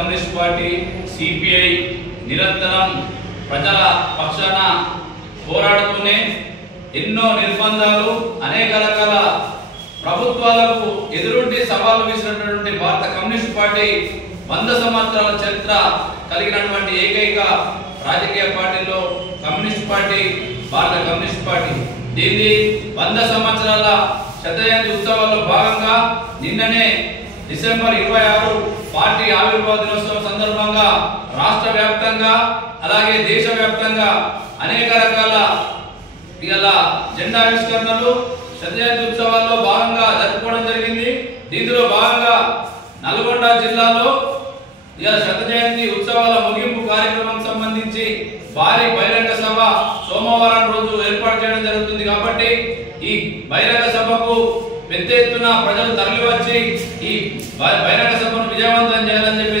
Communist party CPI నిరంతరం ప్రజల పక్షాన పోరాడుతూనే ఎన్నో నిర్బంధాలు అనేక రకాల ప్రభుత్వాలకు ఎదురుండి సవాలు విసిరినటువంటి భారత కమ్యూనిస్ట్ పార్టీ 100 సంవత్సరాల చరిత్ర కలిగినటువంటి ఏకైక రాజకీయ పార్టీలో కమ్యూనిస్ట్ పార్టీ భారత కమ్యూనిస్ట్ పార్టీ. దీన్ని 100 సంవత్సరాల శతజయంతి ఉత్సవాల్లో భాగంగా నిన్ననే డిసెంబర్ 26 పార్టీ ఆవిర్భావ దినోత్సవం సందర్భంగా రాష్ట్ర వ్యాప్తంగా అలాగే దేశవ్యాప్తంగా అనేక రకాల జెండావిష్కరణలు శతజయంతి ఉత్సవాల్లో భాగంగా జరుపుకోవడం జరిగింది. దీనిలో భాగంగా నల్గొండ జిల్లాలో శతజయంతి ఉత్సవాల ముగింపు కార్యక్రమం సంబంధించి భారీ బహిరంగ సభ సోమవారం రోజు ఏర్పాటు చేయడం జరుగుతుంది. కాబట్టి ఈ బహిరంగ సభకు పెద్ద ఎత్తున ప్రజలు తరలివచ్చి ఈ బహిరంగ సభను విజయవంతం చేయాలని చెప్పి